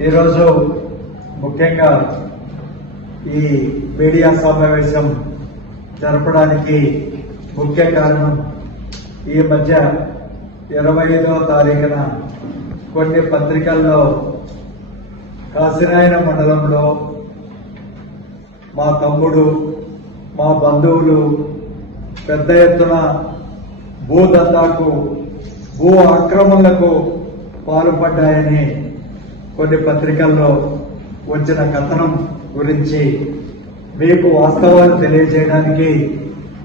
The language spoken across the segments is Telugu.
ఈరోజు ముఖ్యంగా ఈ మీడియా సమావేశం జరపడానికి ముఖ్య కారణం ఈ మధ్య ఇరవై ఐదవ తారీఖున కొన్ని పత్రికల్లో కాసినాయన మండలంలో మా తమ్ముడు మా బంధువులు పెద్ద ఎత్తున భూదందాకు భూ ఆక్రమణలకు పాల్పడ్డాయని కొన్ని పత్రికల్లో వచ్చిన కథనం గురించి మీకు వాస్తవాన్ని తెలియజేయడానికి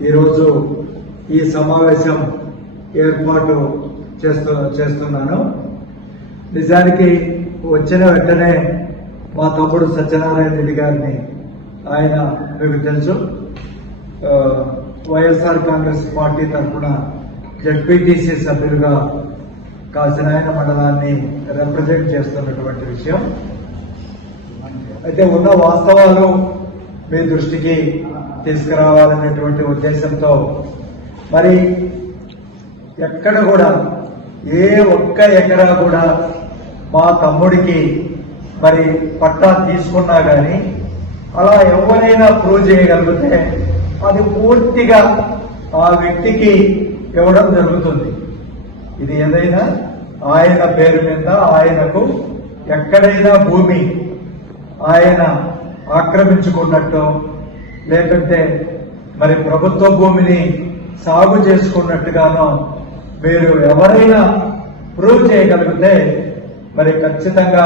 ఈరోజు ఈ సమావేశం ఏర్పాటు చేస్తూ చేస్తున్నాను. నిజానికి వచ్చిన వెంటనే మా తమ్ముడు సత్యనారాయణ రెడ్డి గారిని ఆయన మీకు తెలుసు. వైఎస్ఆర్ కాంగ్రెస్ పార్టీ తరఫున జడ్పీటీసీ సభ్యులుగా కాసినాయన మండలాన్ని రిప్రజెంట్ చేస్తున్నటువంటి విషయం. అయితే ఉన్న వాస్తవాలు మీ దృష్టికి తీసుకురావాలనేటువంటి ఉద్దేశంతో మరి ఎక్కడ కూడా ఏ ఒక్క ఎకరా కూడా మా తమ్ముడికి మరి పట్టా తీసుకున్నా కానీ అలా ఎవరైనా ప్రూవ్ చేయగలిగితే అది పూర్తిగా ఆ వ్యక్తికి ఇవ్వడం జరుగుతుంది. ఇది ఏదైనా ఆయన పేరు మీద ఆయనకు ఎక్కడైనా భూమి ఆయన ఆక్రమించుకున్నట్టు లేకుంటే మరి ప్రభుత్వ భూమిని సాగు చేసుకున్నట్టుగానో మీరు ఎవరైనా ప్రూవ్ చేయగలిగితే మరి ఖచ్చితంగా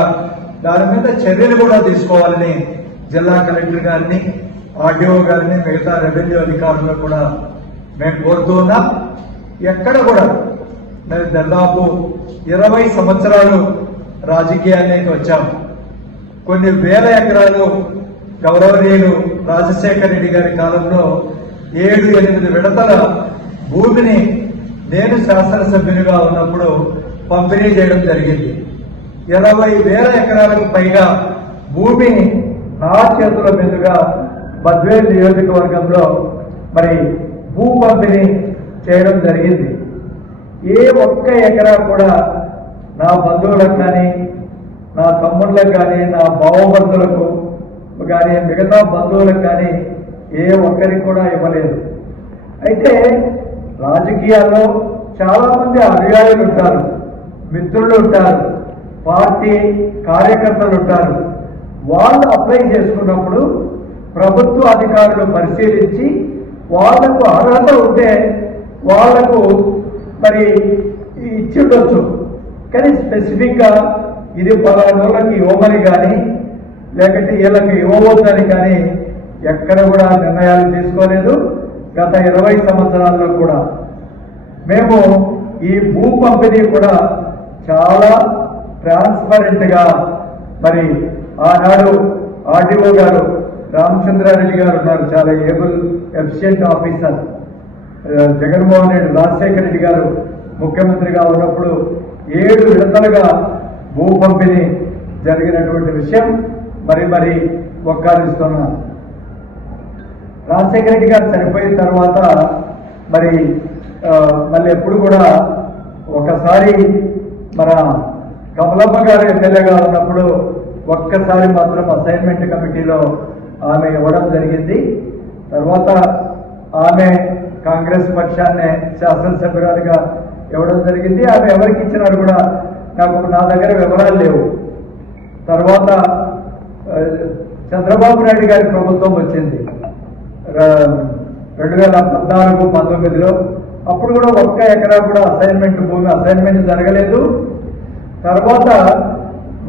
దాని మీద చర్యలు కూడా తీసుకోవాలని జిల్లా కలెక్టర్ గారిని ఆర్డీఓ గారిని మిగతా రెవెన్యూ అధికారులు కూడా మేము కోరుతూ ఉన్నాం. ఎక్కడ కూడా మేము దాదాపు ఇరవై సంవత్సరాలు రాజకీయాల్లోకి వచ్చాం. కొన్ని వేల ఎకరాలు గౌరవనీయులు రాజశేఖర రెడ్డి గారి కాలంలో ఏడు ఎనిమిది విడతల భూమిని నేను శాసనసభ్యునిగా ఉన్నప్పుడు పంపిణీ చేయడం జరిగింది. ఇరవై వేల ఎకరాలకు పైగా భూమిని నా చేతుల మీదుగా బద్వేల్ నియోజకవర్గంలో మరి భూ పంపిణీ చేయడం జరిగింది. ఏ ఒక్క ఎకరా కూడా నా బంధువులకు కానీ నా తమ్ముళ్ళకు కానీ నా భావబంధువులకు కానీ మిగతా బంధువులకు కానీ ఏ ఒక్కరికి కూడా ఇవ్వలేదు. అయితే రాజకీయాల్లో చాలామంది అనుయాయులు ఉంటారు మిత్రులు ఉంటారు పార్టీ కార్యకర్తలు ఉంటారు. వాళ్ళు అప్లై చేసుకున్నప్పుడు ప్రభుత్వ అధికారులు పరిశీలించి వాళ్ళకు అర్హత ఉంటే వాళ్ళకు మరి ఇచ్చి ఉండొచ్చు కానీ స్పెసిఫిక్గా ఇది ఇది పలానోళ్ళకి ఇవ్వమని కానీ లేకపోతే వీళ్ళకి ఇవ్వవద్దని కానీ ఎక్కడ కూడా నిర్ణయాలు తీసుకోలేదు. గత ఇరవై సంవత్సరాల్లో కూడా. మేము ఈ భూ పంపిణీ కూడా చాలా ట్రాన్స్పరెంట్గా మరి ఆనాడు ఆర్డీఓ గారు రామచంద్రారెడ్డి గారు ఉన్నారు చాలా able efficient officer. Jaganmohan Reddy Rajasekhara Reddy గారు ముఖ్యమంత్రిగా ఉన్నప్పుడు ఏడు విడతలుగా భూ పంపిణీ జరిగినటువంటి విషయం మరి మరి ఒక్కారిస్తున్నా రాజశేఖర రెడ్డి గారు చనిపోయిన తర్వాత మరి మళ్ళీ ఎప్పుడు కూడా ఒకసారి మన కమలమ్మ గారు ఎమ్మెల్యేగా ఉన్నప్పుడు ఒక్కసారి మాత్రం అసైన్మెంట్ కమిటీలో ఆమె ఇవ్వడం జరిగింది. తర్వాత ఆమె కాంగ్రెస్ పక్షాన్ని శాసనసభ్యురాలుగా ఇవ్వడం జరిగింది. ఆమె ఎవరికి ఇచ్చినారు కూడా నాకు నా దగ్గర వివరాలు లేవు. తర్వాత చంద్రబాబు నాయుడు గారి ప్రభుత్వం వచ్చింది. రెండు వేల పద్నాలుగు పంతొమ్మిదిలో. అప్పుడు కూడా ఒక్క ఎకరా కూడా అసైన్మెంట్ భూమి అసైన్మెంట్ జరగలేదు. తర్వాత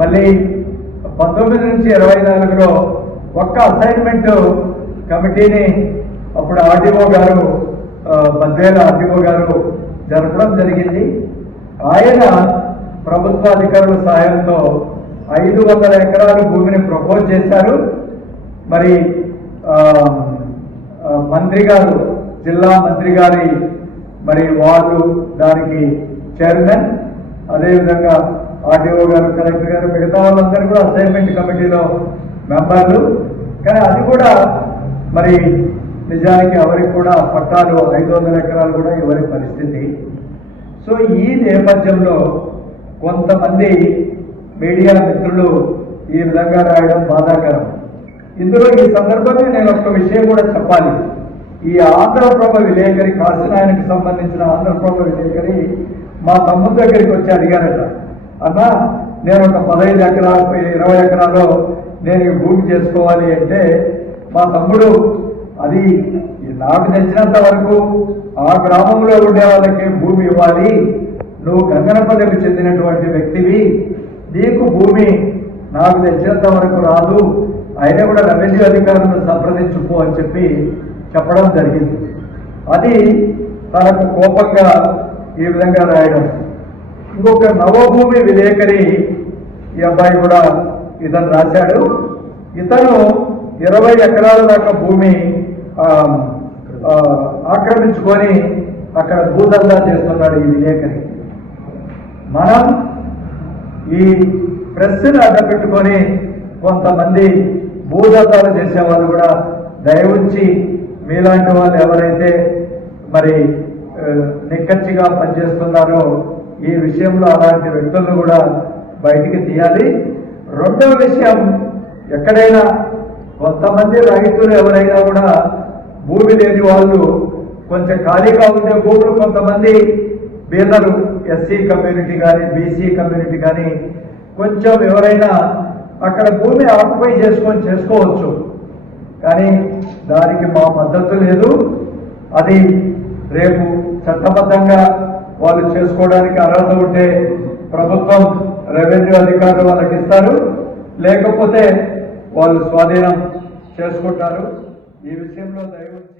మళ్ళీ పంతొమ్మిది నుంచి ఇరవై నాలుగులో ఒక్క అసైన్మెంట్ కమిటీని అప్పుడు ఆర్డీఓ గారు బద్వేల ఆర్డీఓ గారు జరపడం జరిగింది. ఆయన ప్రభుత్వ అధికారుల సహాయంతో ఐదు వందల ఎకరాల భూమిని ప్రపోజ్ చేశారు. మరి మంత్రి గారు జిల్లా మంత్రి గారి మరి వాళ్ళు దానికి చైర్మన్ అదేవిధంగా ఆర్డీఓ గారు కలెక్టర్ గారు మిగతా వాళ్ళందరూ కూడా అసైన్మెంట్ కమిటీలో మెంబర్లు. కానీ అది కూడా మరి నిజానికి ఎవరికి కూడా పట్టాలు ఐదు వందల ఎకరాలు కూడా ఇవ్వని పరిస్థితి. సో ఈ నేపథ్యంలో కొంతమంది మీడియా మిత్రులు ఈ విధంగా రాయడం బాధాకరం. ఇందులో ఈ సందర్భంగా నేను ఒక విషయం కూడా చెప్పాలి. ఈ ఆంధ్రప్రభ విలేకరి కాశీనాయనకు సంబంధించిన ఆంధ్రప్రభ విలేకరి మా తమ్ముడు దగ్గరికి వచ్చి అడిగారట. అన్నా నేను ఒక పదహైదు ఎకరాలు ఇరవై ఎకరాల్లో నేను భూమి చేసుకోవాలి అంటే మా తమ్ముడు అది నాకు తెచ్చినంత వరకు ఆ గ్రామంలో ఉండే వాళ్ళకి భూమి ఇవ్వాలి. నువ్వు గంగనపల్లికి చెందినటువంటి వ్యక్తివి. నీకు భూమి నాకు తెచ్చినంత వరకు రాదు. అయినా కూడా రెవెన్యూ అధికారులను సంప్రదించుకో అని చెప్పి చెప్పడం జరిగింది. అది తనకు కోపంగా ఈ విధంగా రాయడం. ఇంకొక నవభూమి విలేకరి ఈ అబ్బాయి కూడా ఇతను రాశాడు. ఇతను ఇరవై ఎకరాల దాకా భూమి ఆక్రమించుకొని అక్కడ భూదందా చేస్తున్నాడు ఈ విలేకరి. మనం ఈ ప్రెస్ని అడ్డపెట్టుకొని కొంతమంది భూదందాలు చేసే వాళ్ళు కూడా దయవుంచి మీలాంటి వాళ్ళు ఎవరైతే మరి నిక్కచ్చిగా పనిచేస్తున్నారో ఈ విషయంలో అలాంటి వ్యక్తులను కూడా బయటికి తీయాలి. రెండవ విషయం ఎక్కడైనా కొంతమంది రైతులు ఎవరైనా కూడా భూమి లేని వాళ్ళు కొంచెం ఖాళీగా ఉండే భూములు కొంతమంది బీదలు ఎస్సీ కమ్యూనిటీ కానీ బీసీ కమ్యూనిటీ కానీ కొంచెం ఎవరైనా అక్కడ భూమి ఆక్యుపై చేసుకొని చేసుకోవచ్చు. కానీ దానికి మా మద్దతు లేదు. అది రేపు చట్టబద్ధంగా వాళ్ళు చేసుకోవడానికి అర్హత ఉంటే ప్రభుత్వం రెవెన్యూ అధికారులు వాళ్ళకి ఇస్తారు. లేకపోతే వాళ్ళు స్వాధీనం చేసుకుంటారు. ఈ విషయంలో దయవుంచి